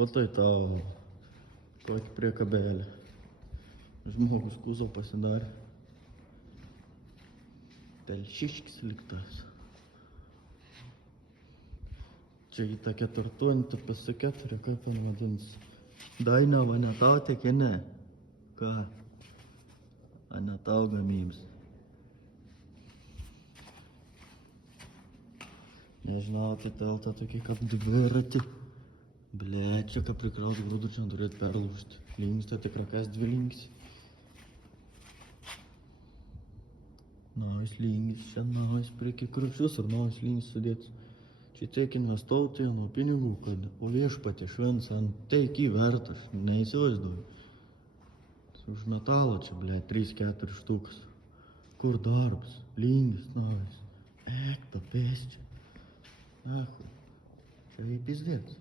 Va tai tau kokį priekabėlį. Žmogus kūzo pasidarė. Telšiškis liktas. Čia į tą 4-4, kaip ten vadins. Dainava ne tau tiek, ne? Ką? A ne tau gamybs. Nežinau, tai telta tokį kaip dviratį. Ble, čia kaip prikraut grūdų, čia turėt perlūžti. Linksta tikra kas 2 links. Naujas linkis, čia naujas prie krūčius ar naujas linkis sudėts. Čia tiek investuotojų nuo pinigų, kad o viešpatė švents ant teik įverta, aš neįsivaizduoju. Už metalo čia, ble, 3-4 štukas. Kur darbas? Linkis naujas. Ek, papės čia. Ahu, čia į pizdėts.